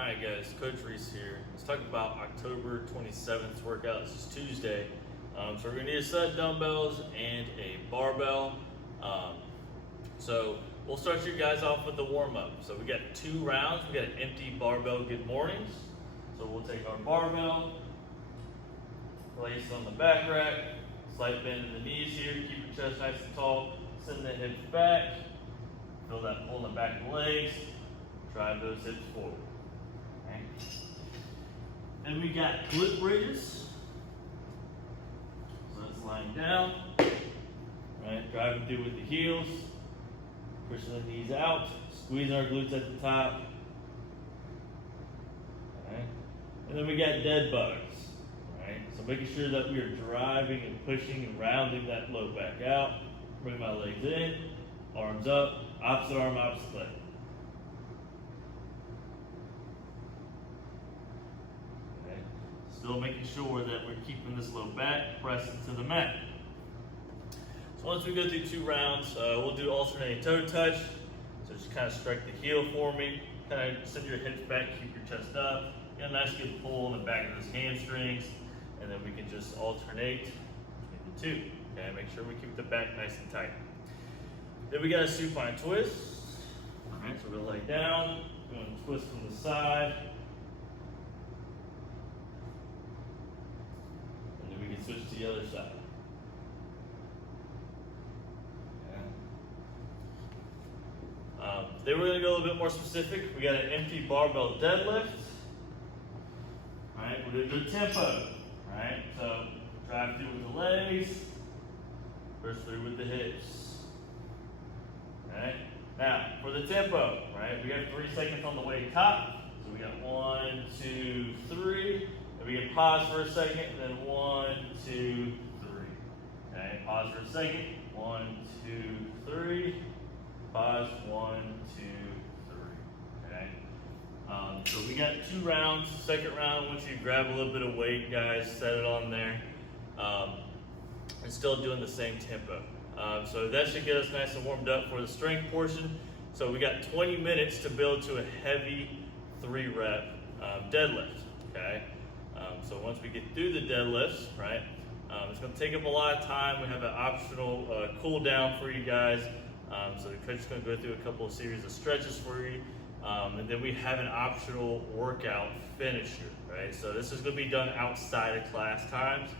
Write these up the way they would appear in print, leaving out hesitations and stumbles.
Alright guys, Coach Reese here. Let's talk about October 27th workout. This is Tuesday. So we're going to need a set of dumbbells and a barbell. So we'll start you guys off with the warm-up. So we got 2 rounds. We got an empty barbell good mornings. So we'll take our barbell, place it on the back rack, slight bend in the knees here, keep your chest nice and tall, send the hips back, feel that pull in the back of the legs, drive those hips forward. Okay. Then we got glute bridges. So that's lying down, right? Driving through with the heels, pushing the knees out, squeezing our glutes at the top. Okay. And then we got dead bugs, right? So making sure that we are driving and pushing and rounding that low back out. Bring my legs in, arms up, opposite arm, opposite leg. Still making sure that we're keeping this low back, pressing to the mat. So once we go through 2 rounds, we'll do alternating toe touch. So just kind of strike the heel for me, kind of send your hips back, keep your chest up, get a nice good pull in the back of those hamstrings, and then we can just alternate between the 2. Okay, make sure we keep the back nice and tight. Then we got a supine twist. All right, so we'll lay down, we're going to twist from the side. We can switch to the other side. Okay. Then we're going to go a little bit more specific. We got an empty barbell deadlift. All right, we're going to do tempo. All right, so drive through with the legs, push through with the hips. Okay. Now for the tempo, right? We have 3 seconds on the way top. So we got 1, 2, 3. And we can pause for a second, and then 1, 2, 3. Okay, pause for a second. 1, 2, 3. Pause. 1, 2, 3. Okay. So we got 2 rounds. Second round, once you grab a little bit of weight, guys, set it on there, and still doing the same tempo. So that should get us nice and warmed up for the strength portion. So we got 20 minutes to build to a heavy 3-rep deadlift. Okay. So once we get through the deadlifts, right, it's going to take up a lot of time. We have an optional cool down for you guys. So the coach is going to go through a couple of series of stretches for you. And then we have an optional workout finisher, right? So this is going to be done outside of class times.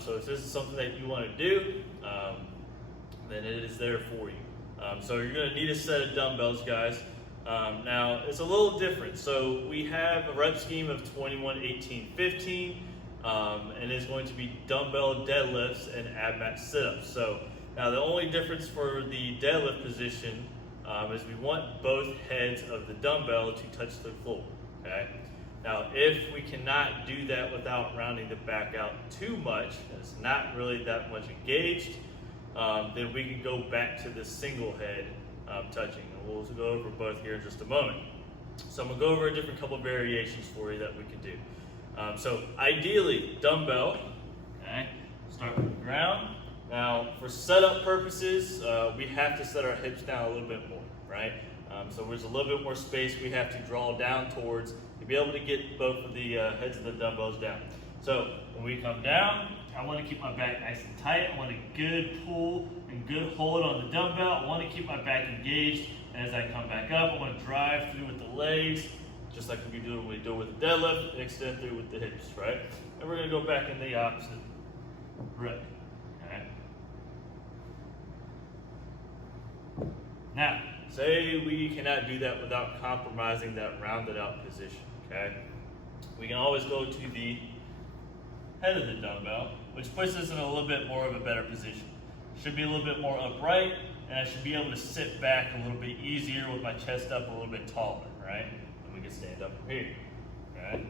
So if this is something that you want to do, then it is there for you. So you're going to need a set of dumbbells, guys. Now, it's a little different. So we have a rep scheme of 21, 18, 15, and it's going to be dumbbell deadlifts and ab mat sit-ups. So now the only difference for the deadlift position is we want both heads of the dumbbell to touch the floor, okay? Now, if we cannot do that without rounding the back out too much, and it's not really that much engaged, then we can go back to the single head touching. And we'll go over both here in just a moment. So I'm going to go over a different couple variations for you that we can do. So ideally, dumbbell, okay, start with the ground. Now for setup purposes, we have to set our hips down a little bit more, right? So there's a little bit more space we have to draw down towards to be able to get both of the heads of the dumbbells down. So when we come down, I want to keep my back nice and tight. I want a good pull and good hold on the dumbbell. I want to keep my back engaged. And as I come back up, I want to drive through with the legs, just like we do when we do it with the deadlift, and extend through with the hips, right? And we're going to go back in the opposite rep. Okay. Now, say we cannot do that without compromising that rounded out position, okay? We can always go to the head of the dumbbell, which puts us in a little bit more of a better position. Should be a little bit more upright, and I should be able to sit back a little bit easier with my chest up a little bit taller, right? And we can stand up from here, okay?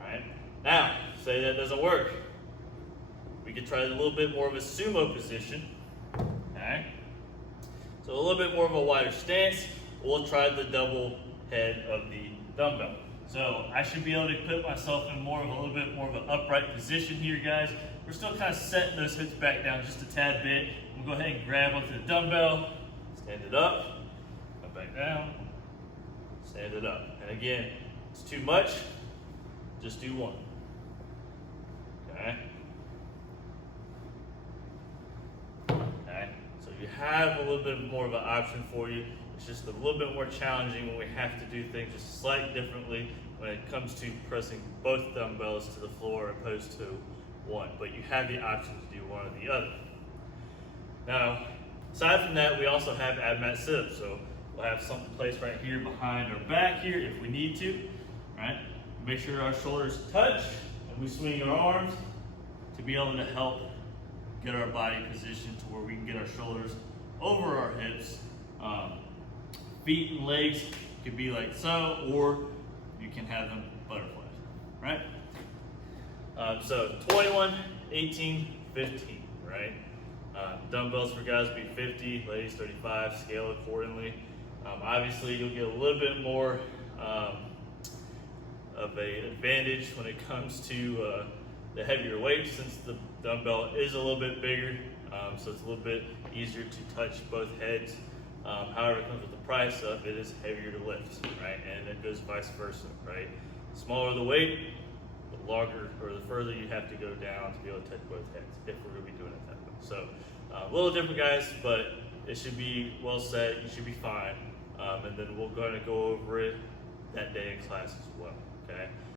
All right. Now, say that doesn't work. We can try a little bit more of a sumo position, okay? So a little bit more of a wider stance. We'll try the double head of the dumbbell. So I should be able to put myself in a little bit more of an upright position here, guys. We're still kind of setting those hips back down just a tad bit. We'll go ahead and grab onto the dumbbell, stand it up, come back down, stand it up. And again, it's too much, just do one. Okay? Okay, so you have a little bit more of an option for you. It's just a little bit more challenging when we have to do things just slightly differently when it comes to pressing both dumbbells to the floor opposed to one. But you have the option to do one or the other. Now, aside from that, we also have ab mat sit-ups. So we'll have something placed right here behind our back here if we need to, right? Make sure our shoulders touch and we swing our arms to be able to help get our body positioned to where we can get our shoulders over our hips. Feet and legs could be like so, or you can have them butterflies, right? So 21, 18, 15, right? Dumbbells for guys will be 50, ladies 35, scale accordingly. Obviously you'll get a little bit more of an advantage when it comes to the heavier weight, since the dumbbell is a little bit bigger, so it's a little bit easier to touch both heads. However, it comes with the price of it is heavier to lift, right? And it goes vice versa, right? The smaller the weight, the longer or the further you have to go down to be able to touch both heads if we're going to be doing it that way. So a little different, guys, but it should be well set. You should be fine, and then we're going to go over it that day in class as well. Okay.